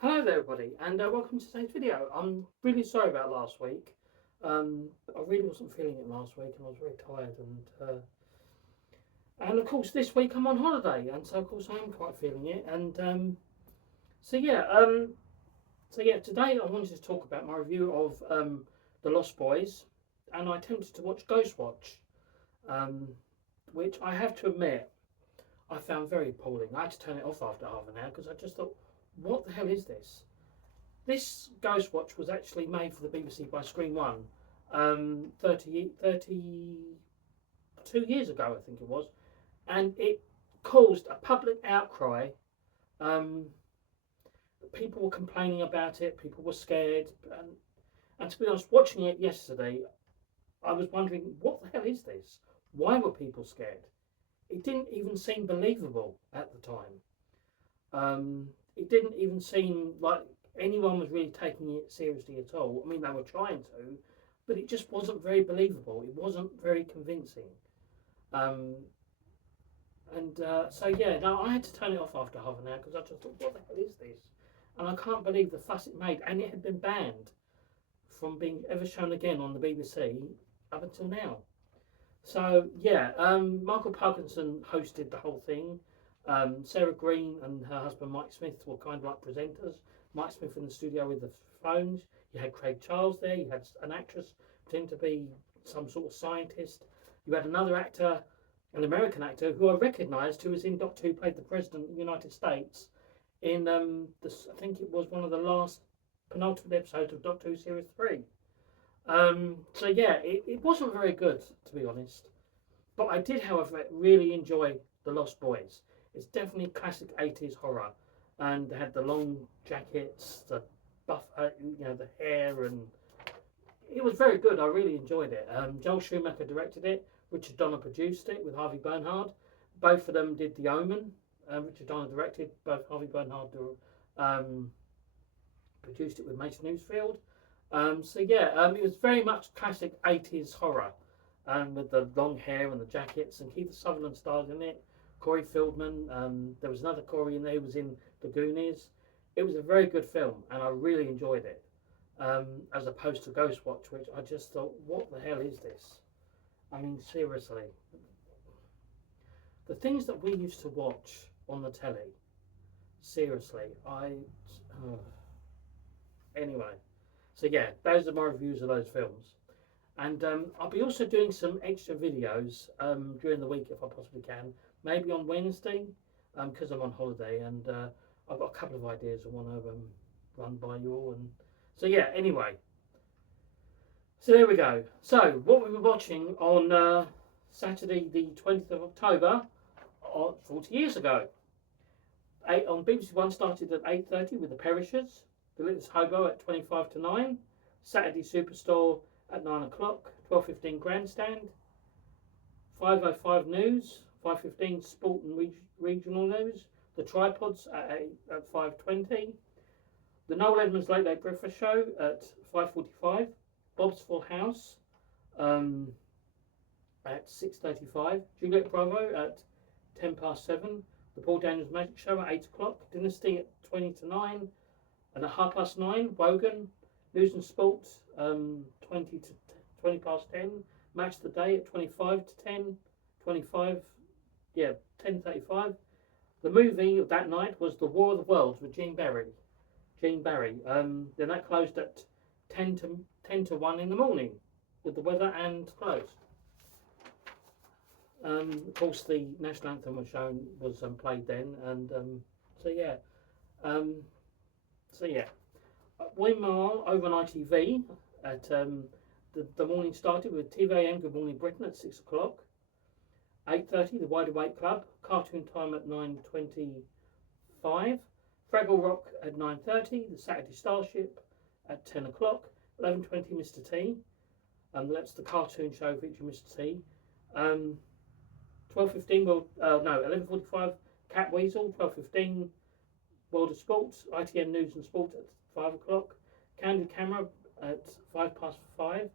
Hello there, everybody, and welcome to today's video. I'm really sorry about last week. I really wasn't feeling it last week, and I was very tired. And of course, this week I'm on holiday, and so of course I am quite feeling it. So yeah, today I wanted to talk about my review of The Lost Boys, and I attempted to watch Ghostwatch, um, which I have to admit I found very appalling. I had to turn it off after half an hour because I just thought, what the hell is this? This Ghostwatch was actually made for the BBC by Screen One 32 years ago, I think it was, and it caused a public outcry. Um, People were complaining about it, people were scared, and to be honest, watching it yesterday, I was wondering, what the hell is this? Why were people scared? It didn't even seem believable at the time. It didn't even seem like anyone was really taking it seriously at all. I mean, they were trying to, but it just wasn't very believable. It wasn't very convincing. Um, so yeah, no, I had to turn it off after half an hour because I just thought, what the hell is this? And I can't believe the fuss it made, and it had been banned from being ever shown again on the BBC up until now. So yeah, Michael Parkinson hosted the whole thing. Sarah Green and her husband Mike Smith were kind of like presenters. Mike Smith in the studio with the phones. You had Craig Charles there. You had an actress pretending to be some sort of scientist. You had another actor, an American actor who I recognised, who was in Doctor Who, played the President of the United States in I think it was one of the last penultimate episodes of Doctor Who Series 3. So yeah, it wasn't very good, to be honest. But I did, however, really enjoy The Lost Boys. It's definitely classic 80s horror. And they had the long jackets, the buff, the hair, and it was very good. I really enjoyed it. Joel Schumacher directed it. Richard Donner produced it with Harvey Bernhard. Both of them did The Omen. Richard Donner directed. Both Harvey Bernhard um, produced it with Mason Newsfield. It was very much classic 80s horror, with the long hair and the jackets, and Keith Sutherland starred in it. Corey Feldman. There was another Corey in there who was in The Goonies. It was a very good film, and I really enjoyed it. As opposed to Ghostwatch, which I just thought, what the hell is this? I mean, seriously, the things that we used to watch on the telly. Seriously, uh, anyway. So yeah, those are my reviews of those films. And I'll be also doing some extra videos during the week if I possibly can. Maybe on Wednesday, because I'm on holiday, and I've got a couple of ideas I want to run by you all. And so yeah, anyway, so there we go. So what we were watching on Saturday, the 20th of October, 40 years ago. On BBC One started at 8:30 with The Perishers, The Littlest Hobo at 25 to 9, Saturday Superstore at 9 o'clock, 12:15 Grandstand, 5:05 News, 5:15 Sport and Regional News, The Tripods at 5:20, The Noel Edmonds Late Late Breakfast Show at 5:45, Bob's Full House um, at 6:35, Juliet Bravo at 7:10, The Paul Daniels Magic Show at 8 o'clock, Dynasty at 20 to 9, and at 9:30, Wogan, News and Sport 20 past 10, Match of the Day at 25 to 10, 25, 10:35. The movie of that night was The War of the Worlds with Gene Barry. Then that closed at 10 to 1 in the morning, with the weather and closed. Of course, the national anthem was played then, and so yeah, um, so yeah. Meanwhile, over on ITV, at the morning started with TVAM Good Morning Britain at 6 o'clock. 8:30, the Wide Awake Club, cartoon time at 9:25. Fraggle Rock at 9:30, the Saturday Starship at 10 o'clock. 11:20, Mr. T. That's the cartoon show featuring Mr. T. 12:15, 11:45, Cat Weasel. 12:15, World of Sports. ITN News and Sport at 5 o'clock. Candid Camera at 5:05.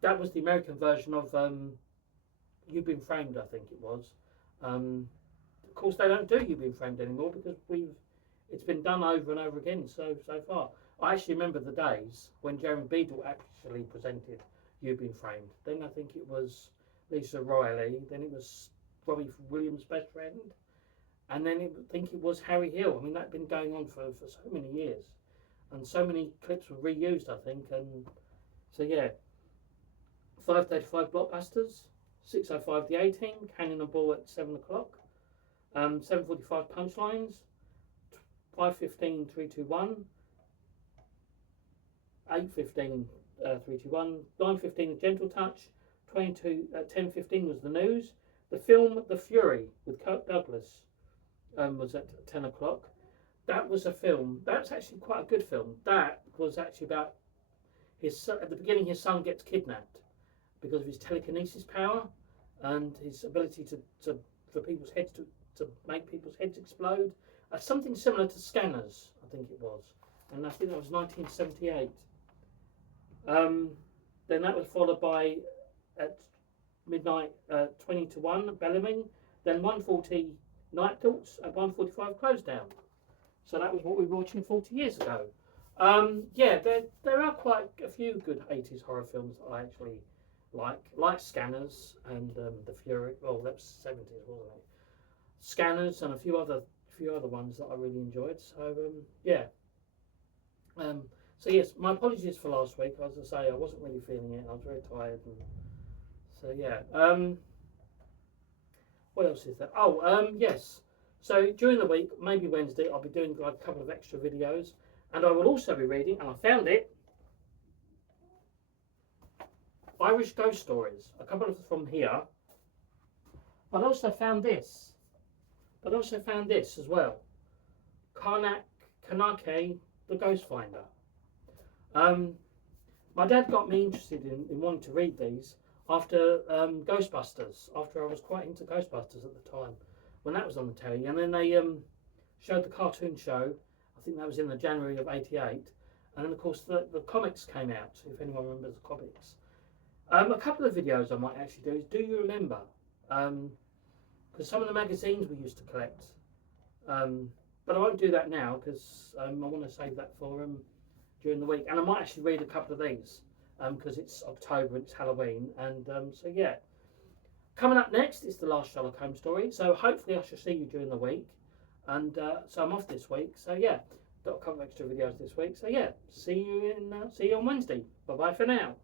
That was the American version of You've Been Framed, I think it was. Of course, they don't do You've Been Framed anymore because it's been done over and over again so far. I actually remember the days when Jeremy Beadle actually presented You've Been Framed. Then I think it was Lisa Riley. Then it was Robbie Williams' best friend. And then I think it was Harry Hill. I mean, that'd been going on for so many years. And so many clips were reused, I think. And so, yeah. 5:35 Blockbusters. 6:05 The A-Team. Cannon and Ball at 7 o'clock. 7:45 Punchlines. 5:15 3-2-1. 8:15 3-2-1. 9:15 A Gentle Touch. 10:15 was the news. The film The Fury with Kirk Douglas was at 10 o'clock. That was a film. That's actually quite a good film. That was actually about his son. At the beginning, his son gets kidnapped because of his telekinesis power and his ability for people's heads to make people's heads explode. Something similar to Scanners, I think it was, and I think that was 1978. Then that was followed by at midnight 20-1 Bellamy. Then 1:40 Night Thoughts at 1:45 Close Down. So that was what we were watching 40 years ago. Yeah, there are quite a few good 80s horror films that I actually like Scanners and The Fury. Well, that was 70s, wasn't it? Scanners and a few other ones that I really enjoyed. So yeah. So yes, my apologies for last week. As I say, I wasn't really feeling it. I was very tired. And so yeah. What else is there? Oh, yes. So during the week, maybe Wednesday, I'll be doing like a couple of extra videos, and I will also be reading, and I found it, Irish Ghost Stories. A couple of from here, but I also found this. As well. Kanake, the Ghost Finder. My dad got me interested in wanting to read these after Ghostbusters, after I was quite into Ghostbusters at the time, when that was on the telly. And then they showed the cartoon show, I think that was in the January of '88. And then, of course, the comics came out, if anyone remembers the comics. A couple of videos I might actually do is, do you remember? Because some of the magazines we used to collect. But I won't do that now, because I want to save that for during the week. And I might actually read a couple of these, because it's October and it's Halloween. And so, yeah. Coming up next is the last Sherlock Holmes story. So hopefully I shall see you during the week. And so I'm off this week. So, yeah, got a couple of extra videos this week. So, yeah, see you on Wednesday. Bye-bye for now.